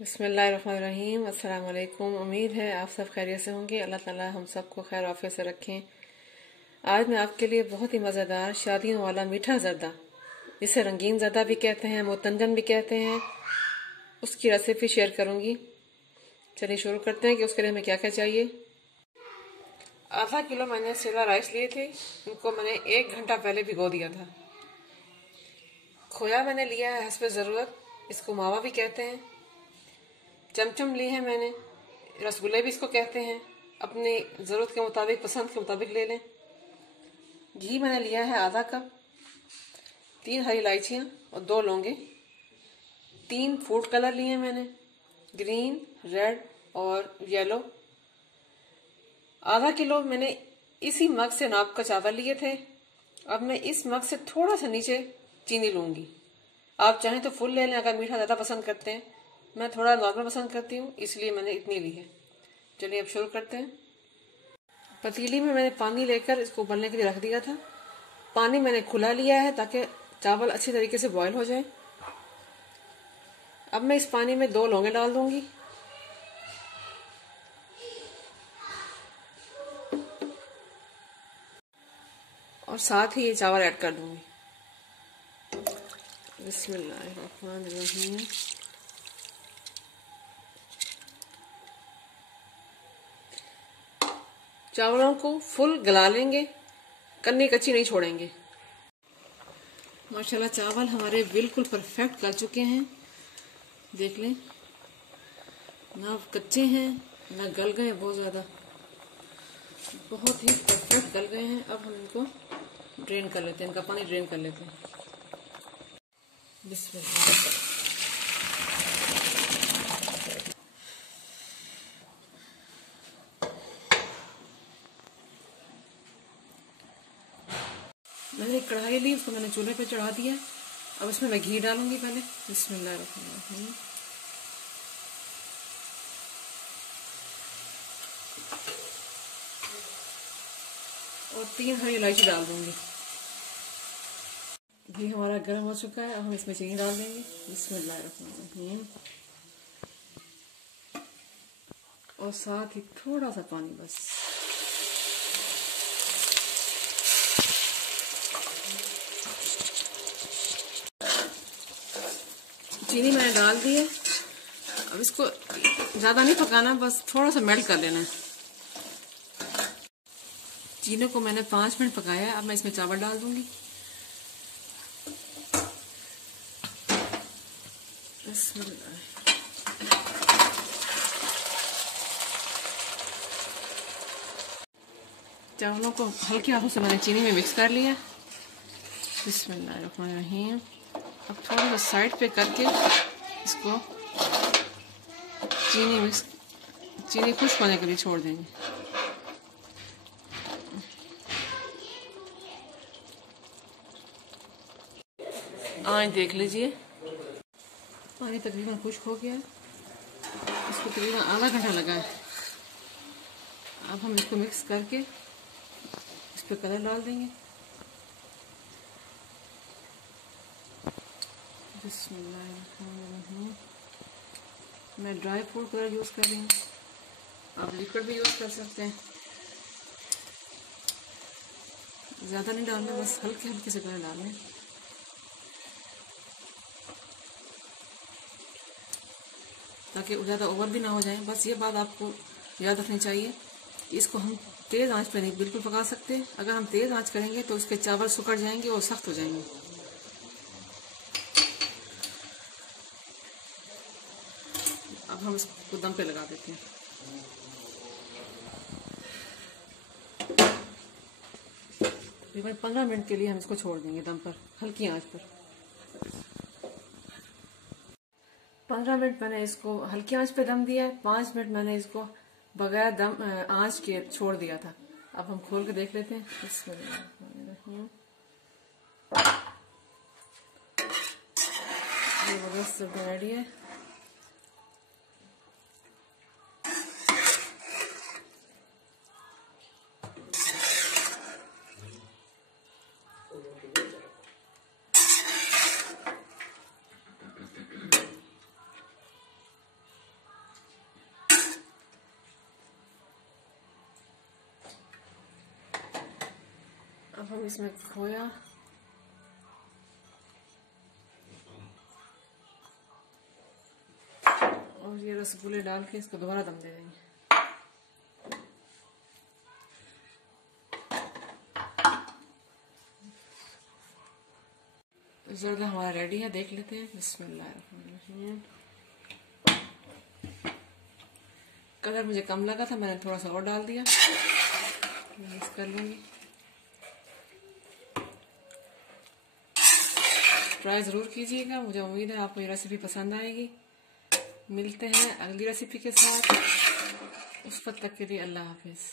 बिस्मिल्लाहिर्रहमानिर्रहीम। अस्सलाम वालेकुम। उम्मीद है आप सब खैरियत से होंगे। अल्लाह ताला हम सबको खैर आफियत से रखें। आज मैं आपके लिए बहुत ही मज़ेदार शादियों वाला मीठा ज़र्दा, जिसे रंगीन ज़र्दा भी कहते हैं, मुतंजन भी कहते हैं, उसकी रेसिपी शेयर करूंगी। चलिए शुरू करते हैं कि उसके लिए हमें क्या क्या चाहिए। आधा किलो मैंने सेला राइस लिए थे, उनको मैंने 1 घंटा पहले भिगो दिया था। खोया मैंने लिया है हस्बे ज़रूरत, इसको मावा भी कहते हैं। चमचम लिए हैं मैंने, रसगुल्ले भी इसको कहते हैं। अपनी ज़रूरत के मुताबिक, पसंद के मुताबिक ले लें। घी मैंने लिया है आधा कप, 3 हरी इलायचियाँ और 2 लौंगे। 3 फूड कलर लिए हैं मैंने, ग्रीन, रेड और येलो। आधा किलो मैंने इसी मग से नाप कर चावल लिए थे। अब मैं इस मग से थोड़ा सा नीचे चीनी लूंगी। आप चाहें तो फुल ले लें अगर मीठा ज़्यादा पसंद करते हैं। मैं थोड़ा नॉर्मल पसंद करती हूँ, इसलिए मैंने इतनी ली है। चलिए अब शुरू करते हैं। पतीली में मैंने पानी लेकर इसको उबलने के लिए रख दिया था। पानी मैंने खुला लिया है ताकि चावल अच्छी तरीके से बॉयल हो जाए। अब मैं इस पानी में 2 लौंगे डाल दूंगी। और साथ ही ये चावल ऐड कर दूंगी। बिस्मिल्लाहिर्रहमानिर्रहीम। चावलों को फुल गला लेंगे, कन्नी कच्ची नहीं छोड़ेंगे। माशाल्लाह चावल हमारे बिल्कुल परफेक्ट गल चुके हैं। देख लें, ना कच्चे हैं ना गल गए बहुत ज़्यादा, बहुत ही परफेक्ट गल गए हैं। अब हम इनको ड्रेन कर लेते हैं, इनका पानी ड्रेन कर लेते हैं। बिस्मिल्लाह। मैंने एक कढ़ाई ली, उसको मैंने चूल्हे पे चढ़ा दिया। अब इसमें मैं घी डालूंगी पहले। बिस्मिल्लाहिर्रहमानिर्रहीम। और 3 हरी इलायची डाल दूंगी। घी हमारा गर्म हो चुका है, अब हम इसमें चीनी डाल देंगे। बिस्मिल्लाहिर्रहमानिर्रहीम। और साथ ही थोड़ा सा पानी बस। चीनी मैंने डाल दी है। अब इसको ज़्यादा नहीं पकाना, बस थोड़ा सा मेल्ट कर लेना है। चीनी को मैंने 5 मिनट पकाया है। अब मैं इसमें चावल डाल दूंगी। चावलों को हल्के हाथों से मैंने चीनी में मिक्स कर लिया। बिस्मिल्लाहिर्रहमानिर्रहीम। अब थोड़ा सा साइड पे करके इसको चीनी खुश्क होने के लिए छोड़ देंगे। आज देख लीजिए, पानी तकरीबन खुश्क हो गया है। इसको तकरीबन आधा घंटा लगा है। अब हम इसको मिक्स करके इस पर कलर डाल देंगे। बिस्मिल्लाहिर्रहमानिर्रहीम। मैं ड्राई फ्रूट कलर यूज़ कर रही हूँ, आप लिक्विड भी यूज़ कर सकते हैं। ज़्यादा नहीं डालना, बस हल्के हल्के से कलर डालना, ताकि ज़्यादा ओवर भी ना हो जाए। बस ये बात आपको याद रखनी चाहिए, इसको हम तेज़ आंच पे नहीं बिल्कुल पका सकते। अगर हम तेज़ आंच करेंगे तो उसके चावल सुखड़ जाएंगे और सख्त हो जाएंगे। अब हम इसको दम पे लगा देते हैं। तकरीबन 15 मिनट के लिए हम इसको छोड़ देंगे दम पर, हल्की आंच पर। 15 मिनट मैंने इसको हल्की आंच पे दम दिया है। 5 मिनट मैंने इसको बगैर दम आंच के छोड़ दिया था। अब हम खोल के देख लेते हैं। जबरदस्त रेडी है। अब इसमें खोया और ये रसगुल्ले डाल के इसको दोबारा दम दे देंगे। जर्दा हमारा रेडी है, देख लेते हैं। बिस्मिल्लाह। कलर मुझे कम लगा था, मैंने थोड़ा सा और डाल दिया। मिक्स कर लूंगी। ट्राई ज़रूर कीजिएगा, मुझे उम्मीद है आपको ये रेसिपी पसंद आएगी। मिलते हैं अगली रेसिपी के साथ, उस वक्त तक के लिए अल्लाह हाफिज़।